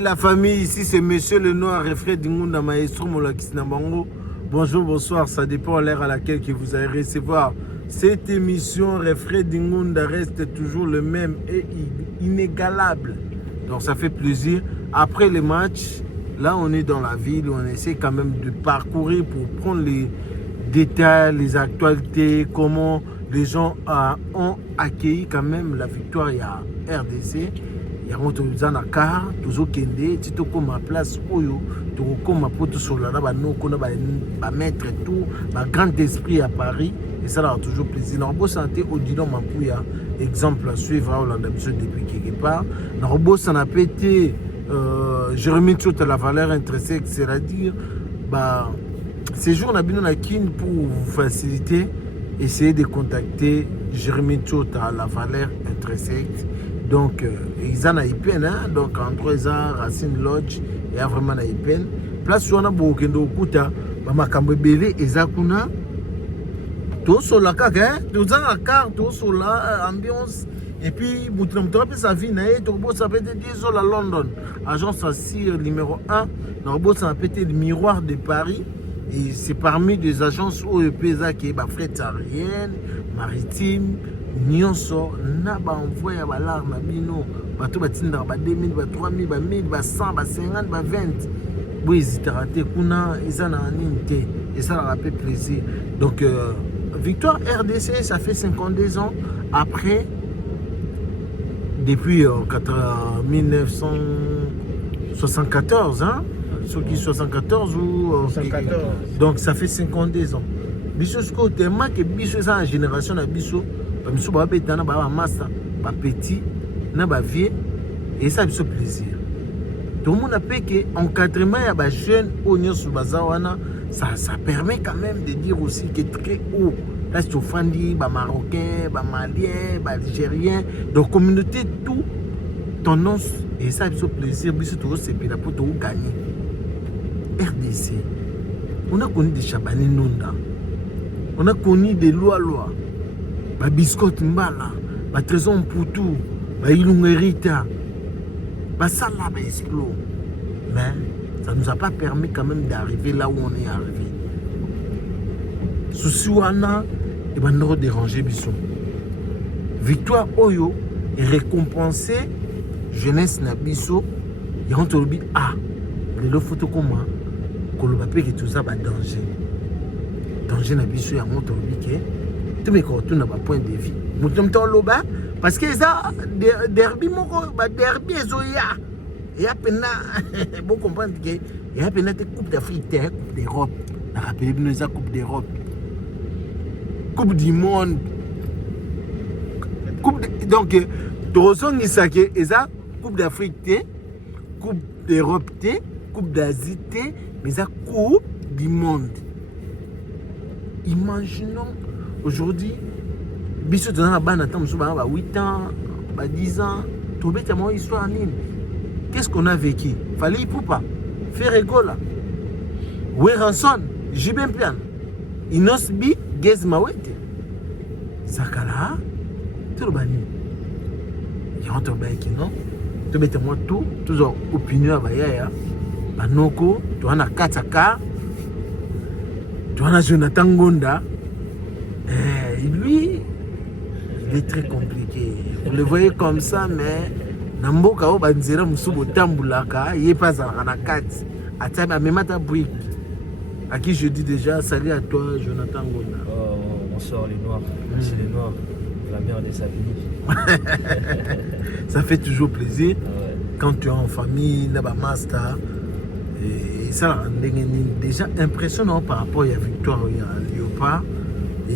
La famille, ici c'est Monsieur le Noir et Fred Ngunda Maestro Molakisnabango. Bonjour, bonsoir, ça dépend à l'heure à laquelle que vous allez recevoir. Cette émission, Fred Ngunda reste toujours le même et inégalable. Donc ça fait plaisir. Après les matchs, là on est dans la ville, on essaie quand même de parcourir pour prendre les détails, les actualités, comment les gens ont accueilli quand même la victoire à RDC. Il y a un car, toujours kende, tu te comme à place oyo, tu comme à poto sur la raba no kona ba mettre tout, ba grand esprit à Paris et ça a toujours plaisir. Dans beau santé au didon Mampouya, exemple à suivre à Hollande depuis quelque part. Dans beau ça n'a pas été Jérémy Tchot à la valeur intrinsèque, c'est-à-dire bah ces jours on a bien la kin pour vous faciliter, essayer de contacter Jérémy Tchot à la valeur intrinsèque. Donc, ils en ont peine, hein? Donc, entre eux, Racine Lodge, il y a vraiment une peine. Place où on a beaucoup de couta, Makambe Bélé et Zakuna, tout sur la carte, hein? Tout dans la carte, tout sur la ambiance. Et puis, Boutram Trop, sa vie, Tourbo, ça peut être 10 ans à London. Agence Assir numéro 1, Norbo, ça peut être le miroir de Paris. Et c'est parmi des agences où le PESA qui est fret aérienne, maritime. Nyonso na ba envoyer ba larme bino bato batinda ba 2000 ba 3000 ba 1000 ba 100 ba 50 ba 20 bo hésiteraté kuna ezana ninte et ça leur a fait plaisir. Donc victoire RDC, ça fait 52 ans après, depuis 1974 hein, ceux qui 74 ou 74. Donc ça fait 52 ans. Biso ce côté que biso ça génération na biso Biso ba betana ba master ba petit na ba vieux et ça biso plaisir. Tout le monde a fait que encadrement ya ba jeune onyo sou bazawana, ça permet quand même de dire aussi que très haut là c'est fandi ba marocain, ba malien, ba algérien, donc communauté tout tendance et ça biso plaisir biso tout c'est puis pour tout gagner. RDC. On a connu des Chabani Nunda. On a connu des lois. Ba biscotte mbala, ba trésor mputu, ba ilungerita, ba sala ba explo. Mais ça nous a pas permis quand même d'arriver là où on est arrivé. Souci wana et ba no déranger biso. Victoire oyo est récompensée jeunesse na biso, y a ontolobi le photo comment koloba pe que tout ça ba danger. Danger na biso ya ontolobi ke mais quand on a un point de vue, parce que ça, derby, derby, il y a peine, bon comprendre qu'il y a peine de Coupe d'Afrique, Coupe d'Europe, rappelez-vous la Coupe d'Europe, Coupe du Monde, donc, Torosong Isake, et ça, Coupe d'Afrique, Coupe d'Europe, Coupe d'Asie, mais ça, Coupe du Monde. Imaginons. Aujourd'hui, biso dans la banane, 8 ans, 10 ans, tout bête à mon histoire en ligne. Qu'est-ce qu'on a vécu? Fallait pour pas faire rigole. Weranson, Jibem Pian, Inosbi, Gez Mawete, Sakala, tout le bani. Il y a un travail qui non, tout bête à moi tout, toujours opinion à Bayaya, Banoko, tu en as Kataka, tu en as Jonathan Gonda. Lui, il est très compliqué. Vous le voyez comme ça, mais Namboka o banzera musubo tambulaka, il est pas à la carte. À même à ta brique. À qui je dis déjà, salut à toi, Jonathan Gonda. Bonsoir les Noirs. Merci les Noirs. La mère des Savigny. Ça fait toujours plaisir quand tu es en famille, là-bas, master. Et ça, déjà impressionnant par rapport à la victoire à Léopard. Et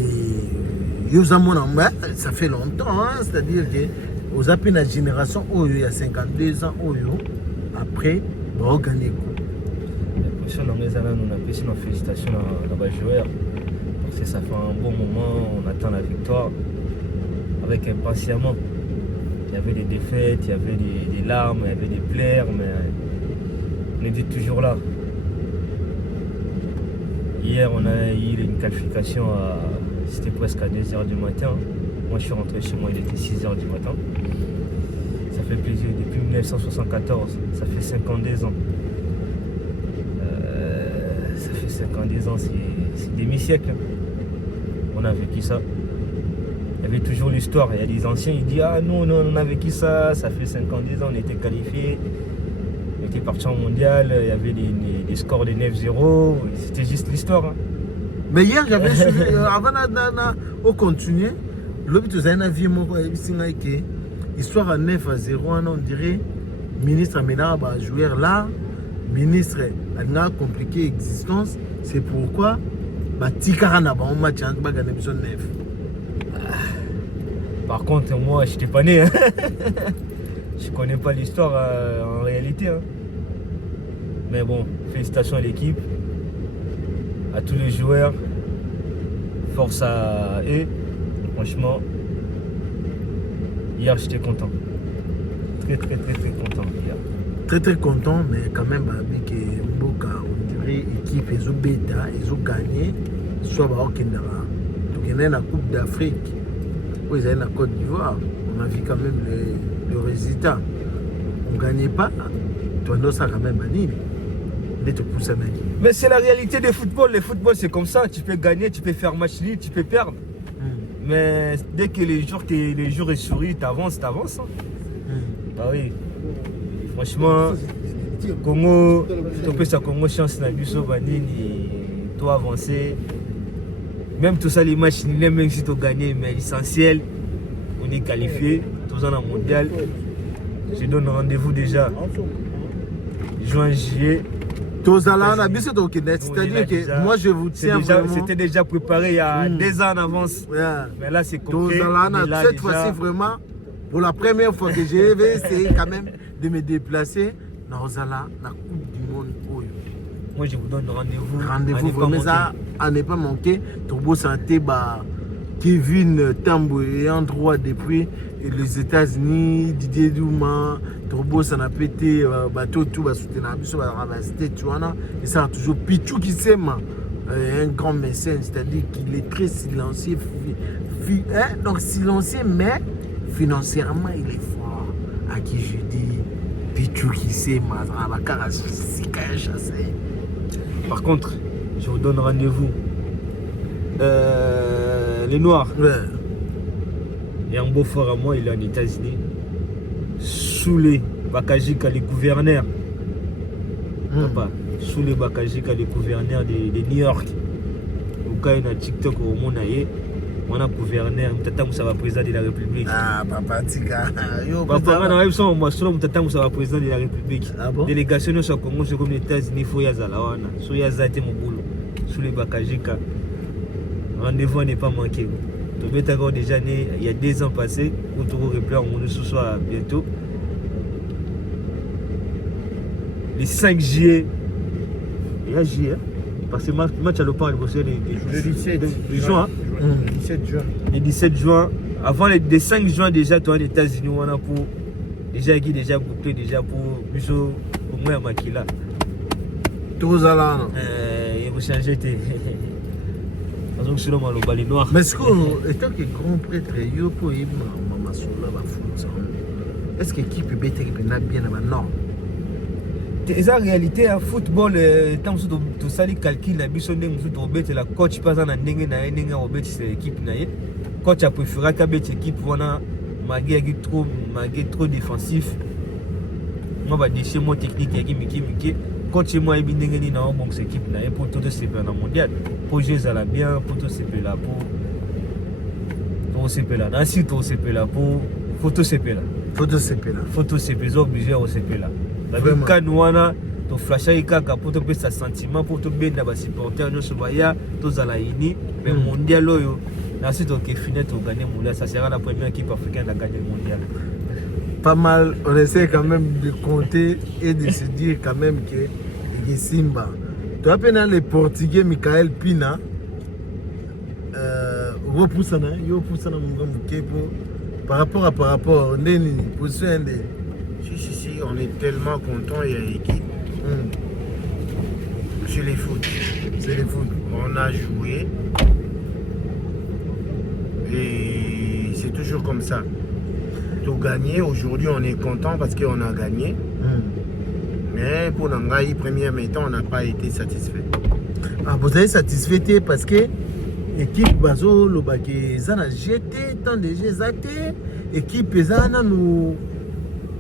ça fait longtemps, hein? C'est-à-dire que aux appels de la génération, il y a 52 ans, après, on va gagner. Nous avons fait nos félicitations à nos joueurs. Parce que ça fait un bon moment, on attend la victoire avec impatiemment. Il y avait des défaites, il y avait des larmes, il y avait des pleurs, mais on est toujours là. Hier, on a eu une qualification c'était presque à 2h du matin. Moi, je suis rentré chez moi, il était 6h du matin. Ça Ça fait plaisir. Depuis 1974, ça fait 52 ans. Ça fait 52 ans, c'est demi-siècle. On a vécu ça. Il y avait toujours l'histoire. Il y a des anciens, ils disent ah non, on a vécu ça, ça fait 50 ans, on était qualifiés, on était partis en mondial, il y avait des scores de 9-0, c'était juste l'histoire. Hein. Mais hier, j'avais suivi, avant de continuer, l'objet de un avis, histoire à 9-0, on dirait, ministre Amena va jouer là, ministre a compliqué l'existence, c'est pourquoi, Tikara n'a pas un match, il va gagner 9. Par contre, moi, je n'étais pas né. Hein. Je ne connais pas l'histoire en réalité. Hein. Mais bon, félicitations à l'équipe, à tous les joueurs. Force à eux. Franchement, hier, j'étais content. Très content hier. Très content, mais quand même, avec Mboka, on dirait l'équipe, ils ont bêta, ils ont gagné, soit au Kendara. Donc, il y a la Coupe d'Afrique. Ils avaient la Côte d'Ivoire, on a vu quand même le résultat. On ne gagnait pas, toi non ça quand même banni. Mais c'est la réalité du football. Le football c'est comme ça, tu peux gagner, tu peux faire match nul, tu peux perdre. Mais dès que les jours est souri, t'avances. Hein. Ah oui. Franchement, Congo, tu peux ça Congo chance na biso banini, toi avancer. Même tout ça, les matchs, même si tu as gagné, mais l'essentiel, on est qualifié, tous en mondial. Je donne rendez-vous déjà. Juin, juillet. C'est-à-dire que moi je vous tiens vraiment. C'était déjà préparé il y a 2 ans en avance. Yeah. Mais là c'est concret. Cette fois-ci vraiment, pour la première fois que je vais essayer quand même de me déplacer dans la Coupe du Monde. Moi je vous donne rendez-vous. Rendez-vous vraiment ça à ne pas manquer. Turbo Santé, Kevin Tambo ayant droit depuis les États-Unis, Didier Douma, Turbo ça n'a pété bateau tout va soutenir biso va ravasiter tu vois et ça a toujours Pichou qui s'aime un grand mécène, c'est-à-dire qu'il est très silencieux donc silencieux mais financièrement il est fort. À qui je dis Pichou qui s'aime Par contre, je vous donne rendez-vous. Les Noirs. Ouais. Il y a un beau frère à moi, il est en États-Unis. Soulé Bakajika, le gouverneur. Papa, Soulé Bakajika, le gouverneur de New York. Au cas où TikTok au monde, on a gouverneur, on va président de la République. Ah, papa, tika. Papa, on a président de la République. Ah bon? Délégation au Congo, c'est comme les États-Unis, il faut y aller. So y aller, mon boulot. Soulé Bakajika. Rendez-vous n'est pas manqué. Déjà il y a 2 ans passés, où tout replay en monde ce soir bientôt. Le 5 juillet, il y a juillet, parce que le match à l'opéra, le 17 juin. Le 17 juin. Le 17 juin, avant le 5 juin déjà, toi, les États-Unis, on a pour déjà bouclé déjà pour Biso, pour moi, Makila. Tous à l'an. Il faut changer. Mais ce que, étant que grand prêtre, il faut y est-ce que l'équipe est bien à non? C'est la réalité, le football, tant que tu sais les calculs, la coach passe en c'est l'équipe. Le coach a préféré que l'équipe malgré trop défensif. Moi, je suis technique. Coach moi il bindengi na bon équipe na pour tout se faire dans mondial pour jouer ça la bien pour tout se faire là pour se faire là ainsi tout se faire là pour photo se faire là obligé au se faire là la même quand wana to flasher kaka pour te pesa sentiment pour te benda ba supporter no sobaya to zala ini mais mondial oyo na si to ke finir to gagner mondial ça sera la première équipe africaine à gagner le mondial. Pas mal, on essaie quand même de compter et de se dire quand même que Simba. Tu as appelé les Portugais Michael Pina. Par rapport, Si, on est tellement content, il y a l'équipe. C'est les foot. On a joué. Et c'est toujours comme ça. tout gagné. Aujourd'hui, on est content parce qu'on a gagné. Mais pour Nangaï, première mi-temps, on n'a pas été satisfait. Ah, vous êtes satisfait parce que l'équipe Bazo, le baquet, ça a jeté tant de jeux zaté. L'équipe Zana nous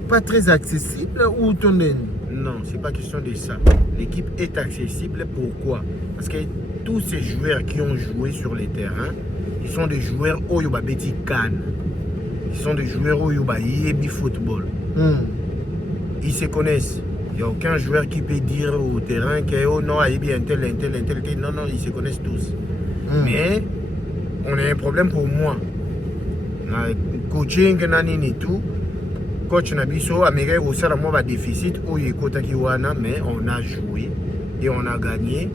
pas très accessible ou ton. Non, c'est pas question de ça. L'équipe est accessible. Pourquoi? Parce que tous ces joueurs qui ont joué sur les terrains, ils sont des joueurs Oyoba Betty Khan. Ils sont des joueurs Oyoba Yebi Football. Ils se connaissent. Il n'y a aucun joueur qui peut dire au terrain que oh non, il y a un tel. Non, non, ils se connaissent tous. Mais on a un problème pour moi. Coaching, et tout. Coach Nabiso, Amérique, au sein de moi, déficit, mais on a joué et on a gagné.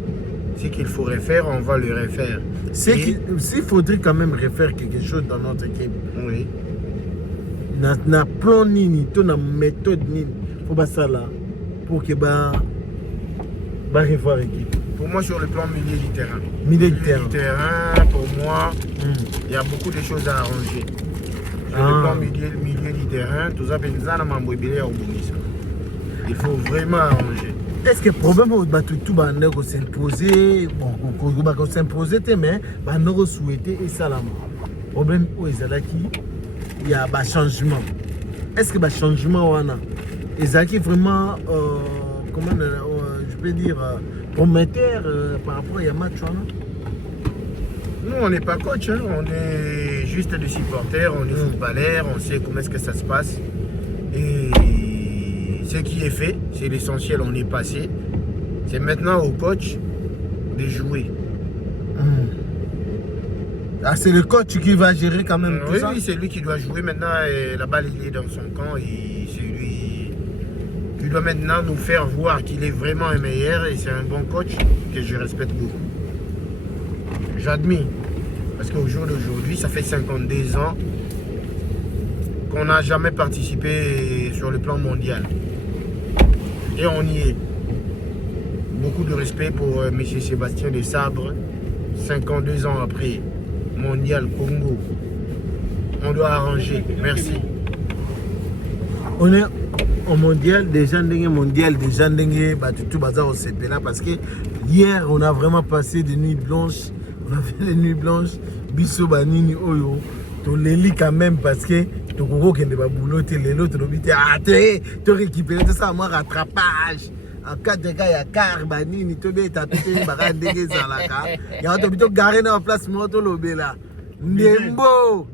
Ce qu'il faudrait faire, on va le refaire. S'il faudrait quand même refaire quelque chose dans notre équipe, oui. Na plan nini, na méthode nini, faut pas ça là, pour que revoir l'équipe. Pour moi, sur le plan milieu du terrain. Milieu du terrain, pour moi, il y a beaucoup de choses à arranger. Sur le plan milieu du terrain, tout ça, il faut vraiment arranger. Est-ce que le problème est de s'imposer, mais de souhaiter et ça là. Le problème il y a un changement. Est-ce que le changement est vraiment, comment je peux dire, prometteur par rapport à match? Nous, on n'est pas coach, hein. On est juste des supporters, on est footballeurs, on sait comment est-ce que ça se passe. Et ce qui est fait, c'est l'essentiel, on est passé. C'est maintenant au coach de jouer. Ah, c'est le coach qui va gérer quand même tout ça? Oui, c'est lui qui doit jouer maintenant. Et la balle, il est dans son camp. Et c'est lui qui doit maintenant nous faire voir qu'il est vraiment un meilleur. Et c'est un bon coach que je respecte beaucoup. J'admire. Parce qu'au jour d'aujourd'hui, ça fait 52 ans qu'on n'a jamais participé sur le plan mondial. Et on y est. Beaucoup de respect pour M. Sébastien Desabre. 52 ans après, mondial Congo. On doit arranger. Merci. On est au mondial, déjà tout bazar au CP là parce que hier on a vraiment passé des nuits blanches. On a fait des nuits blanches. Bisso banini oyo. To l'eli quand même parce que to koko kende ba boulot te lelo to lobite te récupérer tout ça moi rattrapage. En cas de gars ya car banini to be tapete ba ndenge zalaka. Ya to bito garer na place moto lobela. Ndembo.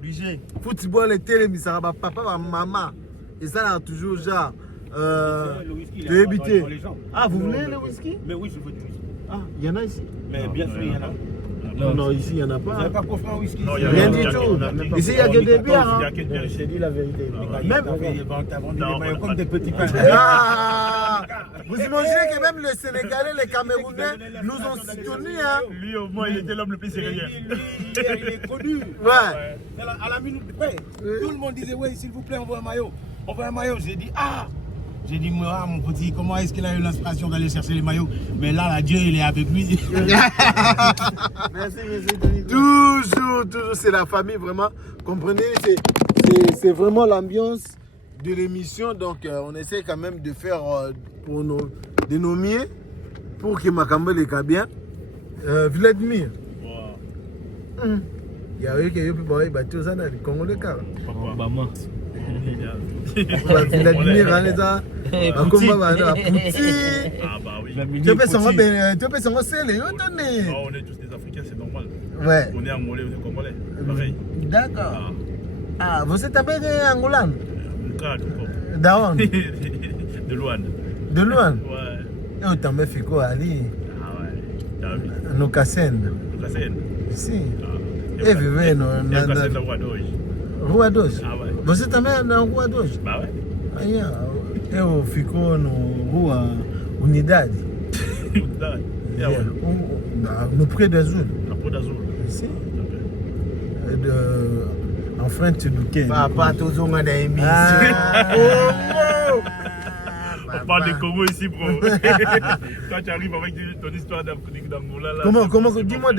Football et télé misara ba papa ba maman. Et ça là toujours genre de habiter. Ah, vous voulez le whisky? Mais oui, je veux du whisky. Ah, il y en a ici? Mais bien sûr, il y en a. Non, ici, il n'y en a pas. Vous n'avez pas coffre en whisky? Non, Rien du tout. Ici, il n'y a que des bières. Hein. Je t'ai dit la vérité. Même. Ils vendent des maillots comme des petits pains. Ah, vous imaginez que même les Sénégalais, les Camerounais nous ont soutenus. Hein? Lui, au moins, il était l'homme le plus sérieux. Il est connu. Ouais. À la minute près, tout le monde disait, oui, s'il vous plaît, on veut un maillot. On veut un maillot. J'ai dit, ah! J'ai dit, moi, mon petit, comment est-ce qu'il a eu l'inspiration d'aller chercher les maillots? Mais là, Dieu, il est avec lui. Merci, Denis. Toujours, c'est la famille, vraiment. Comprenez, c'est vraiment l'ambiance de l'émission. Donc, on essaie quand même de faire pour de nos mieux pour que Makambo les bien. Vladimir. Il y a eu qui ont pu battre aux années, le Congo de Car. Maman. Vladimir, on combat à Pouti. Ah bah oui. Tu peux s'en sceller. On est tous des Africains, c'est normal. Ouais. On est Angolais, on est Congolais. Pareil. D'accord. Ah, vous êtes avec Angolan? Daon. De Luan. De Luan? Ouais. Et tu as fait quoi, Ali? Ah ouais. T'as vu? Nous Kassen. Ici. Et vivez dans la Roi d'Oge. Roi d'Oge? Ah ouais. Vous êtes avec dans Roi d'Oge? Bah ouais. Ah, yeah. Et au Fico, nous, Unidad. Unidad. Nous près d'Azul. Après d'Azul. Ici. En France, tu nous quittes. Papa, tout le monde a émis. On parle de Congo ici, bro. Quand tu arrives avec ton histoire d'Angola là. Comment dis-moi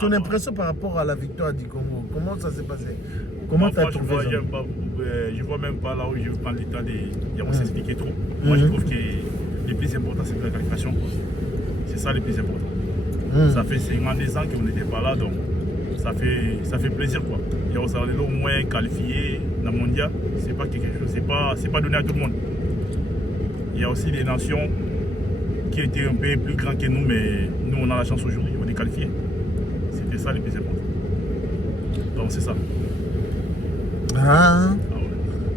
ton impression par rapport à la victoire du Congo. Comment ça s'est passé? Comment tu as Moi, trouvé ça? Je vois même pas là où je veux prendre le temps de s'expliquer trop. Moi, je trouve que le plus important, c'est la qualification. C'est ça le plus important. Ça fait 52 ans qu'on n'était pas là, donc ça fait plaisir, quoi. Et on s'est au moins qualifié dans le mondial. C'est pas quelque chose, c'est pas donné à tout le monde. Il y a aussi des nations qui étaient un peu plus grands que nous, mais nous, on a la chance aujourd'hui, on est qualifiés. C'était ça le plus important. Donc c'est ça. Ah.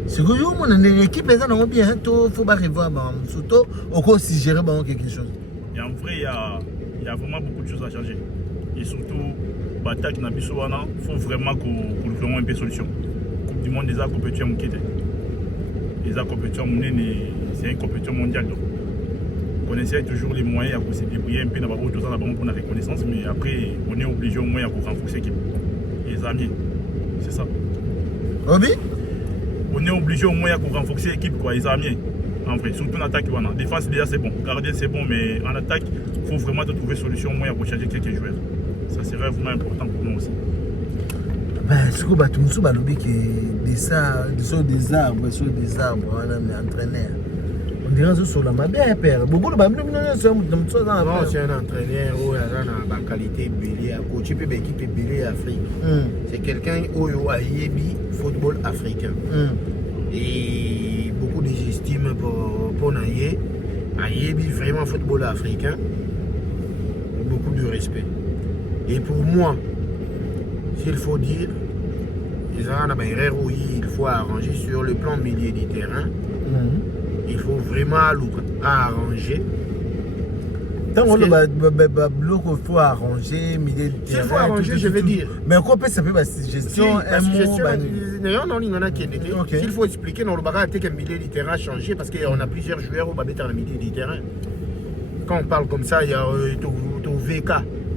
C'est que yo mon l'équipe est dans bien faut pas revoir surtout au si gérer quelque chose. Et en vrai il y a vraiment beaucoup de choses à changer. Et surtout l'attaque na biso wana faut vraiment qu'on trouve un peu solution. Coupe du monde des compétitions mukete. Les compétitions c'est une compétition mondiale donc. On essaie toujours les moyens pour se débrouiller un peu dans la reconnaissance mais après on est obligé au moins à renforcer l'équipe. Les amis. C'est ça. Obi? On est obligé au moins à renforcer l'équipe, quoi, les amis. En vrai, surtout en attaque, voilà. Défense déjà c'est bon, gardien c'est bon, mais en attaque, il faut vraiment trouver solution au moins pour changer quelques joueurs. Ça serait vraiment important pour nous aussi. Ce que tu me dis que des arbres, on est entraîneur. On dirait que c'est la bien père. Beaucoup de non, c'est un entraîneur qui a la qualité belé à coacher l'équipe belé Afrique. C'est quelqu'un qui a yébi football africain. Et beaucoup d'estime pour Naye. A yébi vraiment football africain. Beaucoup de respect. Et pour moi, s'il faut dire, il faut arranger sur le plan milieu du terrain. Il faut vraiment arranger. Tant qu'on a bloc, il faut arranger, milieu de terrain. Il faut arranger, je veux dire. Mais quoi peut ça peut gestion S'il faut expliquer, dans le bagage, que le milieu du terrain a changé parce qu'on a plusieurs joueurs au babet dans le milieu du terrain. Quand on parle comme ça, il y a ton VK.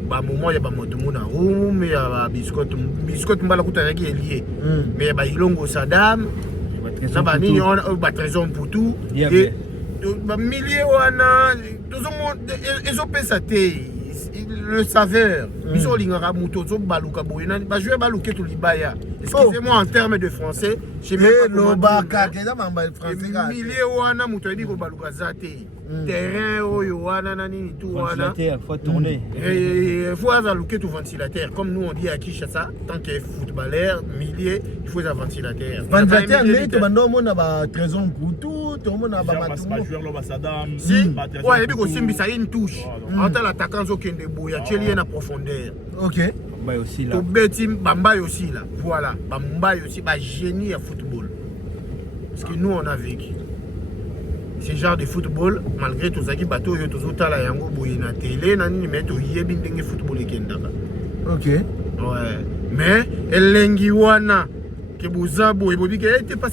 Moment il y a Motoumona Roum, il y a Biscotte Mbalakuta qui est lié. Mais il y a Ilongo Saddam. Ça va ni on va trésor pour tout et milliers wana ils ont pensé le saveur ils ont lingara mutozo baluka boyena ba jouer baluke to libaya excusez-moi en termes de français je mets no baka keza mamba français ka milliers wana muto ebi ko baluka zate terrain oyo wana nani tout wana faut tourner il faut baluke to ventilateur comme nous on dit à Kinshasa tant que footballeur milliers il faut un ventilateur ventilateur mais to bando mona ba trésor pour tout to mona ba matumo joueur lo ba Saddam ouais ebi ko simbisa une touche entre l'attaquant zo kende boya tcheli na profondeur. OK. Bamba aussi là. Tobeti Bamba aussi là. Voilà, Bamba aussi ba génie à football. Parce que nous on a vécu ce genre de football malgré tout ça qui bateau yo tout tala yango boye na télé na ni mais to yebi ndenge football ekendaka. OK. Ouais. Mais elengi wana que bozabo et bobi que était pas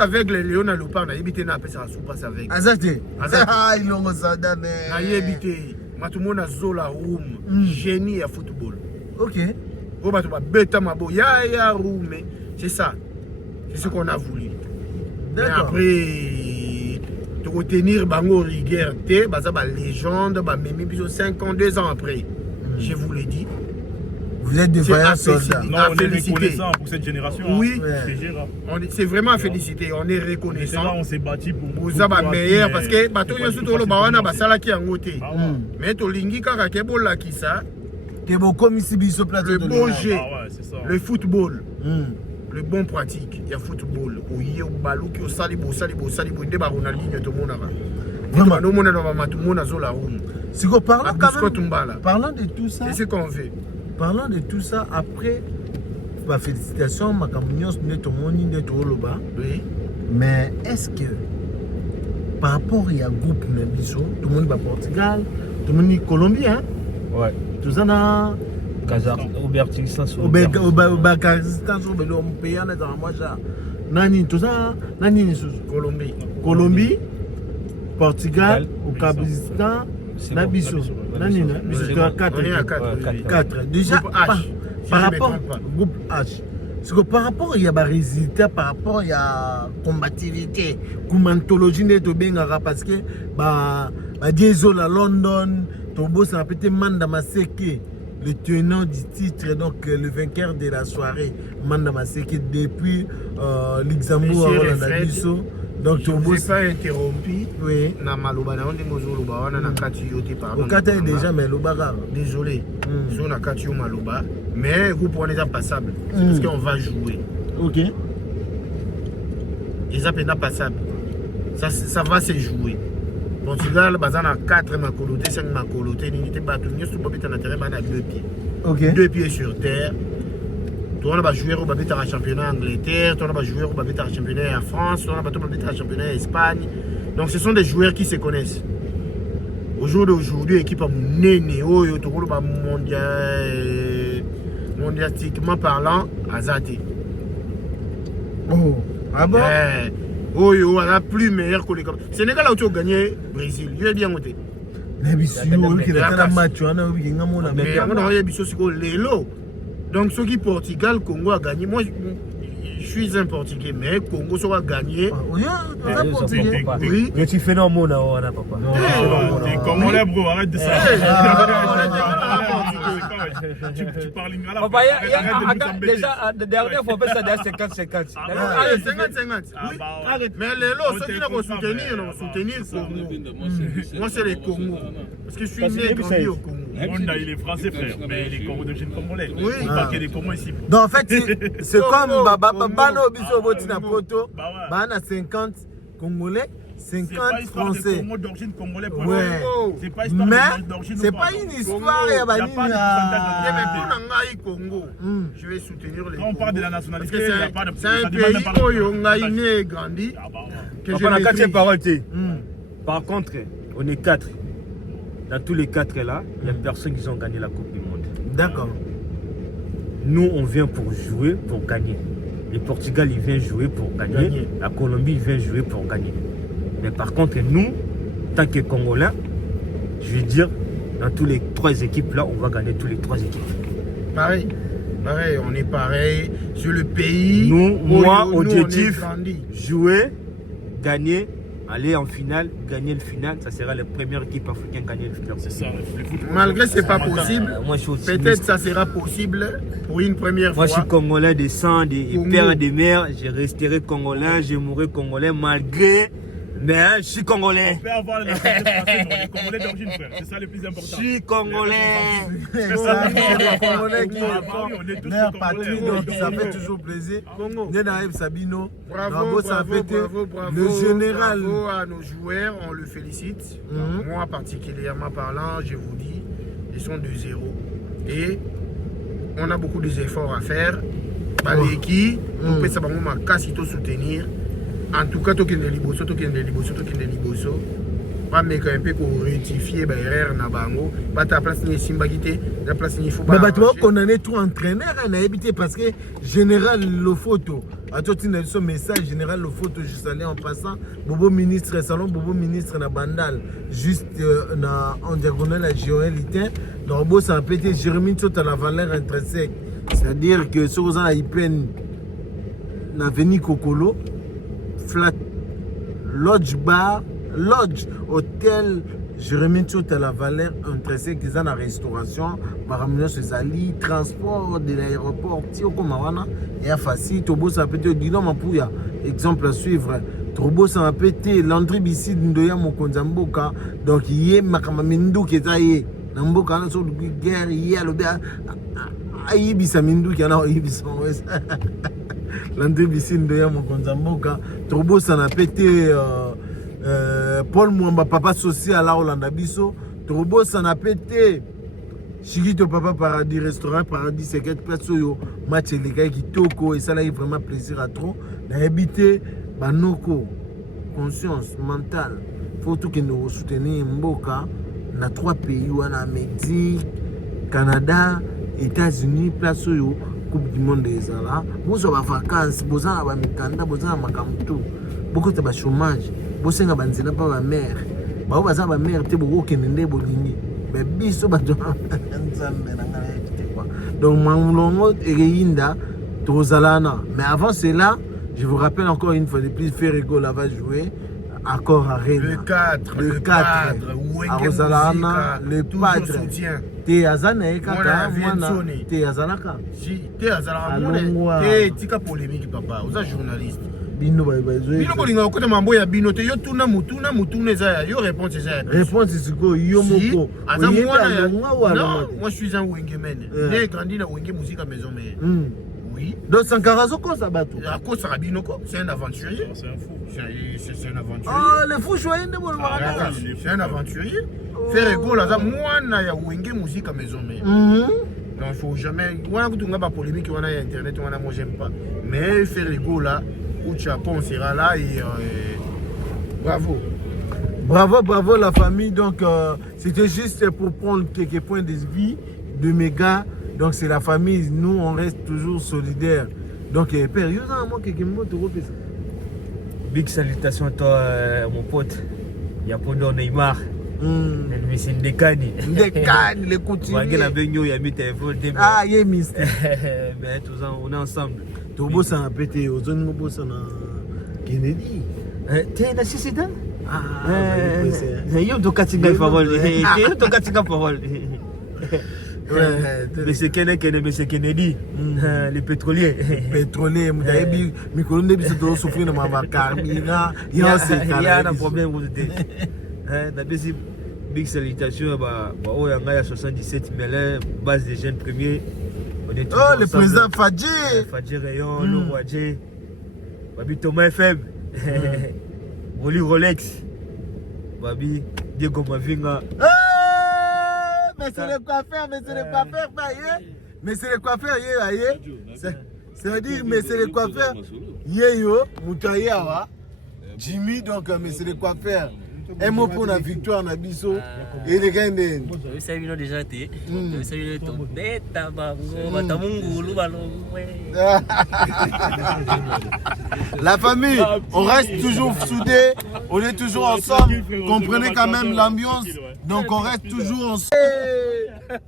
avec les Léon Lopard na yebité na pesa sou passe avec. Azate. Ah il on ça dame. Na yebité. Matumona Zola Room, génie à football. OK. Oh bah tu vas bêta mabo ya room, c'est ça. C'est ce qu'on a voulu. Mais après te retenir bango rigueur té, bah ça ba légende, bah même 52 ans après. Je vous l'ai dit. Vous êtes des vaillants soldats. Non, on est reconnaissant pour cette génération. Oui, c'est vraiment à féliciter. On est reconnaissant. Là, on s'est battu pour vous avez meilleur parce que bateau yo surtout le bawana basala ki angoté. Mais to lingi kaka ke bola ki ça. Que bon comme ici biso plateau de beau jeu. Le football. Le bon pratique, il y a football. Oye o balou ki o sali bo nde ba Ronaldinho to mona ba. Vraiment no mona na matumona zola room. Si ko parlant parlant de tout ça. C'est ce qu'on veut. Parlant de tout ça, après, bah, félicitations, ma camion, oui. Mais est-ce que, par rapport à groupe Nabiso, tout le monde va Portugal, tout le monde est Colombie, hein? Ouais. Tout ça, dans Obertistan, Colombie, Portugal, Kazakhstan, Nabiso. C'est 4. Déjà, par rapport au groupe H, parce que par rapport il y a des résultats, par rapport il y a combativité, commentologie de Bengara, parce que bah Diesel à London, Tombo ça peut-être Manda Maseke, le tenant du titre, donc le vainqueur de la soirée, Manda Maseki, depuis Luxembourg à Rolanda Bisso. Donc, je ne vous ai pas interrompu. Oui. Na maloba na onde mozoloba wana na kati yote pardon. Okata est déjà mais lobaga. Désolé. Sur na kati yo maloba, mais vous prenez ça passable. C'est parce qu'on va jouer. OK. Ils appellent ça passable. Ça va se jouer. Portugal bazana 4 makoloté, 5 makoloté, ni te battu ni sur bobita na terrain bana 2 pieds. OK. 2 pieds sur terre. Toi, on va jouer au Babita championnat Angleterre, toi, on va jouer au Babita championnat en France, toi, on va Babita championnat Espagne. Donc, ce sont des joueurs qui se connaissent. Au jour d'aujourd'hui, l'équipe a néné, mondialistiquement parlant, Azati. Oh, ah bon? Oh, on a plus meilleur que les Sénégal. Sénégal a gagné Brésil. Il est bien monté. Mais biso qui est un match, on a oublié ngamona. Mais on a eu biso siko lelo. Donc, ceux qui Portugal, Congo a gagné. Moi, je suis un Portugais, mais Congo sera gagné. Oui, oui. Mais tu fais non, mon papa. T'es Congolais, bro, arrête de ça. Tu parles lingala. Papa, déjà, la dernière fois, ça a 50-50. 50-50. Oui. Mais les lots, ceux qui nous soutenir Congo. Moi, c'est les Congo. Parce que je suis né grandi au Congo. Honda, il est français, frère, mais il est Congo d'origine congolaise. Oui. Il n'y a des Congos ici. Donc, en fait, c'est comme Bano Biso Botina Poto, Bana 50 Congolais, 50 Français. C'est Congo d'origine congolaise. Ouais. C'est pas histoire mais c'est pas une histoire. Il y a pas de Congo. Je vais soutenir les. Quand on parle de la nationalité, c'est un pays où on a né et grandi. On a 4 paroles. Par contre, on est 4. Dans tous les 4 là, il y a personne qui ont gagné la Coupe du Monde. D'accord. Nous, on vient pour jouer, pour gagner. Le Portugal, il vient jouer pour gagner. La Colombie, il vient jouer pour gagner. Mais par contre, nous, tant que Congolais, je veux dire, dans tous les 3 équipes là, on va gagner tous les 3 équipes. Pareil, on est pareil. Sur le pays, moi, objectif, jouer, gagner, aller en finale, gagner le final, ça sera la première équipe africaine à gagner le final. C'est ça, le foot. Malgré que ce n'est pas possible, peut-être ça sera possible pour une première fois. Moi, je suis Congolais de sang, de père et de mère. Je resterai Congolais, je mourrai Congolais malgré. Mais je suis Congolais. On peut avoir la nationalité française, mais les Congolais d'origine, frère. C'est ça le plus important. Je suis Congolais. C'est ça, les Congolais qui on est tous leur Congolais. patrie, donc ça fait toujours plaisir. Congo. Nenaïb Sabino, Bravo, le général. Bravo à nos joueurs, on le félicite. Moi, particulièrement parlant, je vous dis, ils sont 2-0. Et on a beaucoup d'efforts à faire. Baleki, on peut savoir comment soutenir. En tout cas, token de liboso. Pas mais quand même pour rectifier l'erreur na bango. Pas ta place ni simbagité, la place ni faut pas. Mais tu vois qu'on en est tout entraîneur à habité parce que général le photo. À toi tu n'as ce message général le photo juste aller en passant. Bobo ministre salon Bobo ministre na bandal juste na en diagonale à géolité. Donc beau ça a pété Jérémy tout à la valeur intrinsèque. C'est-à-dire que sur ça il peine na veni Kokolo flat lodge bar lodge hôtel Jérémy tout à la valeur intrinsèque qu'ils ont la restauration par ramener ces alliés transport de l'aéroport tio comme wana et facile tobo ça peut te dire non pour exemple à suivre tobo ça peut te l'entrée ici ndoya mokonza mboka donc yé makama mindu kezaye na mboka na so guerre yé lo bia ayibisa mindu kana ayibisa l'entrée ici ndoya mokonza mboka tobo ça na pété Paul Mwamba papa social à Rolanda Bisso Trobo ça n'a pété Chikito papa paradis restaurant paradis c'est quelque place yo match les gars qui toko et ça là il vraiment plaisir à trop d'habiter banoko conscience mentale faut tout que nous soutenir mboka na 3 pays wana Mexique Canada États-Unis place yo coupe du monde des là vous avez vacances vous avez ba mikanda vous avez makamtu beaucoup de chômage bosenga banzela pa ba mère ba baza ba mère te boko kenende bolingi mais biso bato nzambe na ngala te quoi donc mamlongo ereinda tozalana mais avant cela je vous rappelle encore une fois de plus Ferrego là va jouer Accord Arena. Le 4, Le le 4. cadre, Wenge Arozalana, le Musica, toujours padre. soutien. Te azana Mwana kaka Vienzoni. mwana te azanaka. Si, te azalaka Alongwa. mone, te tika polémique papa, oza journaliste. Bino ba zo. Bino kolinga okota mambo ya bino te yo tuna mutuna eza ya yo réponse eza ya. Réponse siko yo moko. Aza mwana ya. Non, Non, moi je suis un Wenge men. J'ai grandi na Wenge Musica maison mais. Oui. Donc Sankara Zoko Sabato. À cause Sarabino, c'est un aventurier. C'est un fou. C'est un aventurier. Ah, le fou joyeux de mon Ah, c'est un aventurier. Faire égo là, moi na ya Wenge Musica maison mais. Donc il faut jamais. On a tout pas polémique, on a internet, on a moi j'aime pas. Mais faire égo là, où tu apprends, on sera là et bravo. Bravo, bravo la famille. Donc c'était juste pour prendre quelques points de vie de mes gars. Donc c'est la famille, nous on reste toujours solidaires. Donc père, il y a moi quelqu'un te repère ça. Big salutations à toi, mon pote. Yapondo Neymar. Mais c'est Ndekani. Ndekani, les coutumiers. Il y a mis téléphone. Ah, il y a mystère. Mais tous on est ensemble. Tu as bossé à péter, aux zones où bossé à Kennedy. Tu es nécessité? Ah, il y a un tokatinga parole. Il y a un tokatinga parole. Monsieur Kennedy, les pétroliers. Pétrolier, mais quand on est bien souffrir de ma carburant, il y a un problème. Big salutations à 77 000 base des jeunes premiers. Oh, le président Fadji. Fadji Rayon, Lou Wadje, Babi Thomas FM, Rolly Rolex, Babi Diego Mavinga. Mais c'est le coiffeur, mais c'est le coiffeur, mais c'est le coiffeur, c'est-à-dire, mais c'est le coiffeur, Yeyo, Moutayawa, Jimmy, donc, mais c'est le coiffeur. Un mot pour la victoire, Nabiso, et les gars, salut déjà, salut ton bête, la famille, on reste toujours soudés, on est toujours ensemble, comprenez quand même l'ambiance, donc on reste toujours ensemble.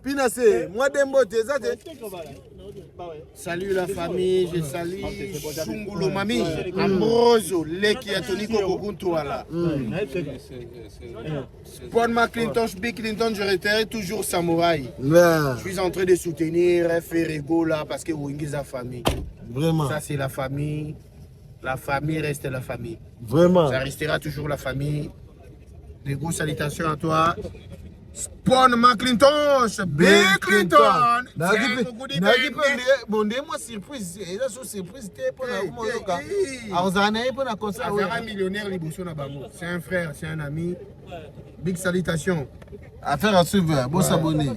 Pinassé, moi Dembo, t'es ça, Salut la famille, je salue Shungulo Mami, Ambroso, Leki Atoniko Koguntuala. Paul McClinton, Big Clinton, je resterai toujours samouraï. Je suis en train de soutenir Ferrego là parce que Wenge est la famille. Vraiment. Ça c'est la famille. La famille reste la famille. Vraiment. Ça restera toujours la famille. Des grosses salutations à toi. Spawn McClinton, Bill Clinton. Bon, moi surprise, et là sur surprise, t'es pour la concert. Un millionnaire Liboso Nabango. C'est un frère, c'est un ami. Big salutations. Affaire à suivre, bon s'abonner.